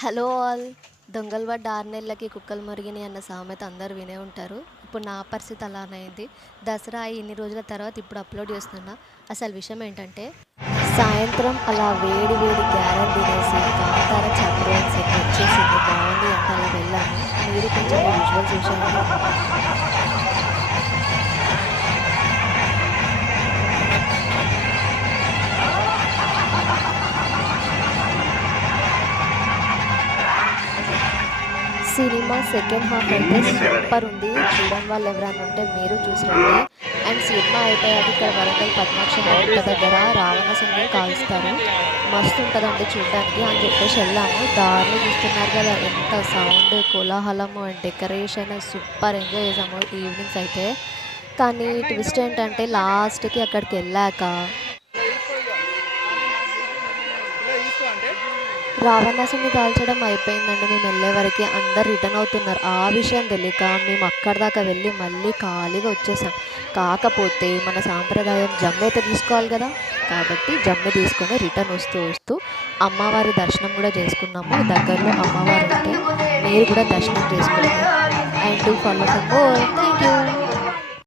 Hello all. దొంగలు పడ్డ 6 నెలలకి కుక్కలు మొరిగినాయి అన్న సామెత అందరూ వినే ఉంటారు. ఇప్పుడు నా పరిస్థితి అలానే అయింది. దసరా ఇన్ని రోజుల తర్వాత ఇప్పుడు అప్లోడ్ చేస్తున్నా. అసలు విషయం ఏంటంటే, సాయంత్రం అలా వేడి వేడి గ్యారెలు తినేసి కాంతార ఛాంపియన్ సెట్ వచ్చేసింది, బాగుంది అంటే అలా వెళ్ళాము. మీరు కొంచెం విజువల్ చూసేయండి. సినిమా సెకండ్ హాఫ్ అయితే సూపర్ ఉంది. చూడని వాళ్ళు ఎవరైనా ఉంటే మీరు చూసిరండి. అండ్ సినిమా అయిపోయాక ఇక్కడ వరంగల్ పద్మాక్షమ్మ గుట్ట దగ్గర రావణాసురుడిని కాల్స్తారు. మస్తు ఉంటుందండి చూడడానికి అని చెప్పేసి వెళ్ళాము. దారిలో చూస్తున్నారు కదా ఎంత సౌండ్, కోలాహలము అండ్ డెకరేషన్, సూపర్ ఎంజాయ్ చేసాము ఈవినింగ్స్ అయితే. కానీ ట్విస్ట్ ఏంటంటే లాస్ట్కి అక్కడికి వెళ్ళాక రావణాసుని కాల్చడం అయిపోయిందండి. మేము వెళ్ళే వరకు అందరు రిటర్న్ అవుతున్నారు. ఆ విషయం తెలియక మేము అక్కడి దాకా వెళ్ళి మళ్ళీ ఖాళీగా వచ్చేసాం. కాకపోతే మన సాంప్రదాయం జమ్మి అయితే తీసుకోవాలి కదా, కాబట్టి జమ్మి తీసుకొని రిటర్న్ వస్తూ వస్తూ అమ్మవారి దర్శనం కూడా చేసుకున్నాము. దగ్గరలో అమ్మవారు ఉంటే మీరు కూడా దర్శనం చేసుకోండి. And do follow for more. Thank you.